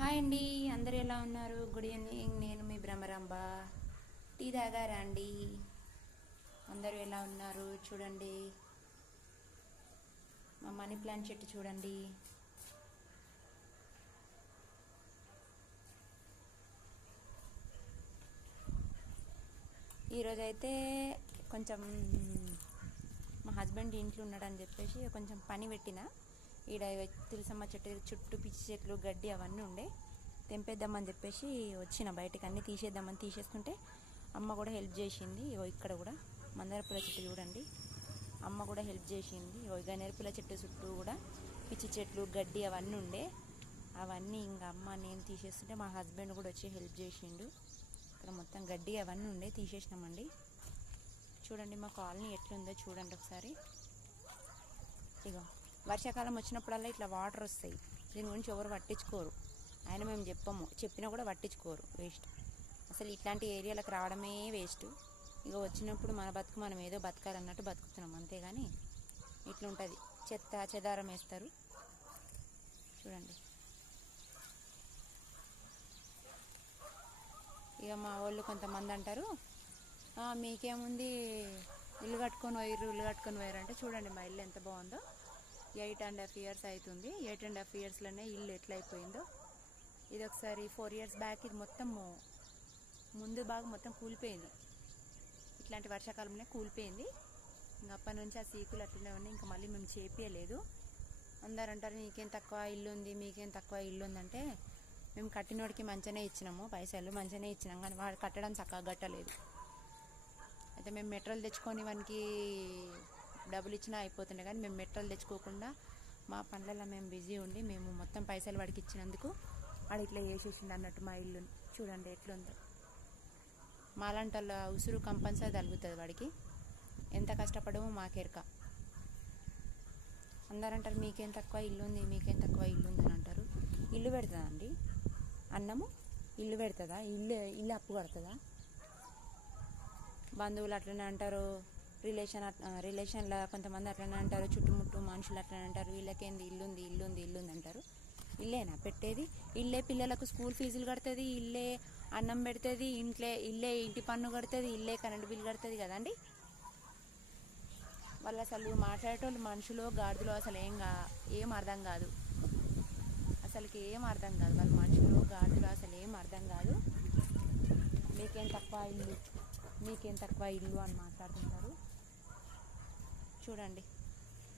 Hi అండి, అందరు ఎలా ఉన్నారు? Good evening. నేను మీ భ్రమరాంబ. టీ తాగారా అండి? అందరూ ఎలా ఉన్నారు చూడండి. మా మనీ ప్లాంట్ చెట్టు చూడండి. ఈరోజైతే కొంచెం మా హస్బెండ్ ఇంట్లో ఉన్నాడని చెప్పేసి కొంచెం పని పెట్టిన. ఈడ తులసమ్మ చెట్టు చుట్టూ పిచ్చి చెట్లు గడ్డి అవన్నీ ఉండే తెంపేద్దామని చెప్పేసి వచ్చిన బయటకు. అన్నీ తీసేద్దామని తీసేస్తుంటే అమ్మ కూడా హెల్ప్ చేసింది. ఇక్కడ కూడా మందార పూల చెట్టు చూడండి, అమ్మ కూడా హెల్ప్ చేసింది. గన్నేరు పూల చెట్టు చుట్టూ కూడా పిచ్చి చెట్లు గడ్డి అవన్నీ ఉండే, అవన్నీ ఇంకా అమ్మ నేను తీసేస్తుంటే మా హస్బెండ్ కూడా వచ్చి హెల్ప్ చేసిండు. ఇక్కడ మొత్తం గడ్డి అవన్నీ ఉండే తీసేసినామండి. చూడండి మా కాలనీ ఎట్లుందో చూడండి ఒకసారి. ఇగో వర్షాకాలం వచ్చినప్పుడల్లా ఇట్లా వాటర్ వస్తాయి. దీని గురించి ఎవరు పట్టించుకోరు. ఆయన మేము చెప్పినా కూడా పట్టించుకోరు. వేస్ట్. అసలు ఇట్లాంటి ఏరియాలకు రావడమే వేస్ట్. ఇక వచ్చినప్పుడు మన బతుకు మనం ఏదో బతకాలన్నట్టు బతుకుతున్నాం, అంతేగాని ఇట్లుంటుంది. చెత్త చెదారం వేస్తారు చూడండి. ఇక మా వాళ్ళు కొంతమంది అంటారు, మీకేముంది ఇల్లు కట్టుకొని పోయారు అంటే చూడండి మా ఇల్లు ఎంత బాగుందో. 8.5 years అవుతుంది. 8.5 yearsలోనే ఇల్లు ఎట్లయిపోయిందో. ఇది ఒకసారి 4 years బ్యాక్ ఇది మొత్తం ముందు బాగా మొత్తం కూలిపోయింది. ఇట్లాంటి వర్షాకాలంలో కూలిపోయింది. ఇంకా అప్పటి నుంచి ఆ సీకులు అట్లనే ఉన్నాయి. ఇంకా మళ్ళీ మేము చేపియలేదు. అందరు అంటారు మీకేం తక్కువ ఇల్లు ఉంది, మీకేం తక్కువ ఇల్లు ఉందంటే మేము కట్టినోడికి మంచిగానే ఇచ్చినాము, పైసలు మంచిగానే ఇచ్చినాం, కానీ వాడు కట్టడం చక్కగా కట్టలేదు. అయితే మేము మెట్రోలు తెచ్చుకొని వానికి డబ్బులు ఇచ్చినా అయిపోతుండే, కానీ మేము మెట్రోలు తెచ్చుకోకుండా మా పనులలో మేము బిజీ ఉండి మేము మొత్తం పైసలు వాడికి ఇచ్చినందుకు వాడు ఇట్లా చేసేసిండు అన్నట్టు. మా ఇల్లు చూడండి ఎట్లుందో. మాలాంటి వాళ్ళ ఉసురు కంపల్సరీ తగులుతుంది వాడికి. ఎంత కష్టపడమో మాకెరక. అందరు అంటారు మీకేం తక్కువ ఇల్లు ఉంది, మీకేం తక్కువ ఇల్లు ఉంది అని అంటారు. ఇల్లు పెడుతుందా అండి అన్నము? ఇల్లు పెడుతుందా? ఇల్లు అప్పు కడుతుందా? బంధువులు అట్లనే అంటారు, రిలేషన్లో కొంతమంది అట్లనే అంటారు, చుట్టుముట్టు మనుషులు అట్లనే అంటారు. వీళ్ళకేంది ఇల్లు ఉంది అంటారు. ఇల్లేనా పెట్టేది? ఇల్లే పిల్లలకు స్కూల్ ఫీజులు కడుతుంది, ఇల్లే అన్నం పెడుతుంది, ఇల్లే ఇంటి పన్ను కడుతుంది, ఇల్లే కరెంటు బిల్లు కడుతుంది కదండి. వాళ్ళు అసలు మాట్లాడేటోళ్ళు మనుషులు గాడిదలో అసలు ఏం అర్థం కాదు. అసలుకి ఏం అర్థం కాదు. వాళ్ళు మనుషులు గాడిదలో అసలు ఏం అర్థం కాదు. మీకేం తక్కువ ఇల్లు అని మాట్లాడుతుంటారు. చూడండి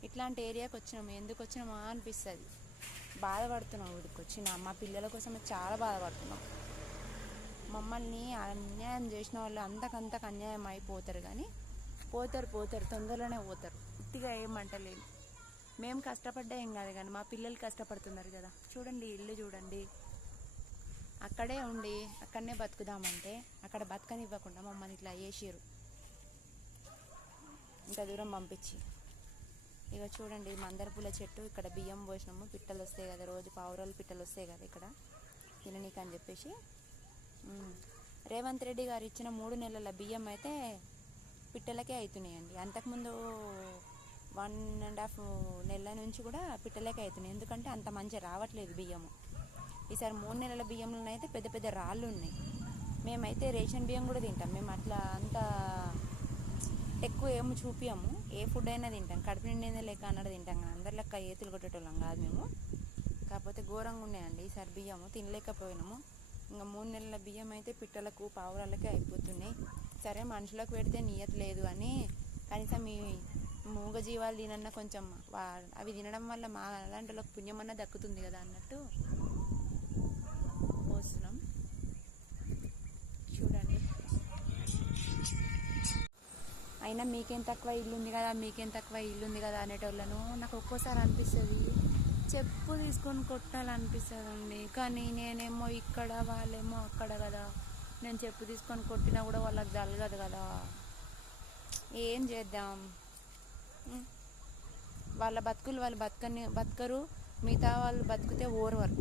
ఇట్లాంటి ఏరియాకి వచ్చినాము. ఎందుకు వచ్చినామా అనిపిస్తుంది. బాధపడుతున్నాం. వీడికి వచ్చిన మా పిల్లల కోసం చాలా బాధపడుతున్నాం. మమ్మల్ని అన్యాయం చేసిన వాళ్ళు అంతకంతకు అన్యాయం అయిపోతారు, కానీ పోతారు తొందరలోనే పోతారు. ఉత్తిగా ఏమంటలేదు. మేము కష్టపడ్డా ఏం కాదు, కానీ మా పిల్లలు కష్టపడుతున్నారు కదా. చూడండి ఇల్లు చూడండి. అక్కడే ఉండి అక్కడనే బతుకుదామంటే అక్కడ బతకనివ్వకుండా మమ్మల్ని ఇట్లా చేసిరు, ఇంత దూరం పంపించి. ఇక చూడండి మందార పూల చెట్టు. ఇక్కడ బియ్యం పోసినాము, పిట్టలు వస్తాయి కదా, రోజు పావురాలు పిట్టలు వస్తాయి కదా ఇక్కడ తిననీకి అని చెప్పేసి. రేవంత్ రెడ్డి గారు ఇచ్చిన 3 నెలల బియ్యం అయితే పిట్టలకే అవుతున్నాయండి. అంతకుముందు 1.5 నెలల నుంచి కూడా పిట్టలకే అవుతున్నాయి. ఎందుకంటే అంత మంచిగా రావట్లేదు బియ్యము. ఈసారి 3 నెలల బియ్యంలో అయితే పెద్ద పెద్ద రాళ్ళు ఉన్నాయి. మేమైతే రేషన్ బియ్యం కూడా తింటాం. మేము అట్లా అంత ఎక్కువ ఏమి చూపించము. ఏ ఫుడ్ అయినా తింటాం. కడుపు నిండిందే లెక్క అన్నట్టు తింటాం, కానీ అందరి లెక్క ఏతులు కొట్టేటోళ్ళం కాదు మేము. కాకపోతే ఘోరంగా ఉన్నాయండి ఈసారి బియ్యము, తినలేకపోయినాము. ఇంకా 3 నెలల బియ్యం అయితే పిట్టలకు పావురాలకే అయిపోతున్నాయి. సరే మనుషులకు పెడితే నియత లేదు అని కనీసం ఈ మూగ జీవాలు తినన్నా కొంచెం అవి తినడం వల్ల మా అలాంటి వాళ్ళకి పుణ్యం అన్నా దక్కుతుంది కదా అన్నట్టు పోస్తున్నాం. చూడండి. అయినా మీకేం తక్కువ ఇల్లు ఉంది కదా అనేటోళ్ళను నాకు ఒక్కోసారి అనిపిస్తుంది, చెప్పు తీసుకొని కొట్టాలనిపిస్తుందండి. కానీ నేనేమో ఇక్కడ, వాళ్ళేమో అక్కడ కదా. నేను చెప్పు తీసుకొని కొట్టినా కూడా వాళ్ళకి జరగదు కదా. ఏం చేద్దాం? వాళ్ళ బతుకులు వాళ్ళు బతకరు, మిగతా వాళ్ళు బతికితే ఓర్వరు.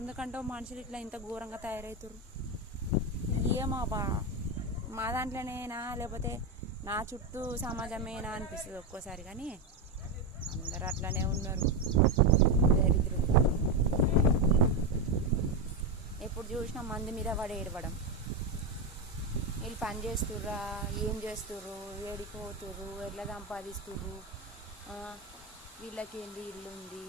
ఎందుకంటే మనుషులు ఇట్లా ఇంత ఘోరంగా తయారవుతారు. ఏమో మా దాంట్లోనేనా లేకపోతే నా చుట్టూ సమాజమేనా అనిపిస్తుంది ఒక్కోసారి, కానీ అందరూ అట్లానే ఉన్నారు దరిద్రులు. చూసినా మంది మీద వాడు ఏడవడం. వీళ్ళు పని చేస్తుర్రా, ఏం చేస్తుర్రు, ఏడికి పోతుర్రు, ఎట్లా సంపాదిస్తుర్రు, వీళ్ళకి ఏంది ఇల్లు ఉంది.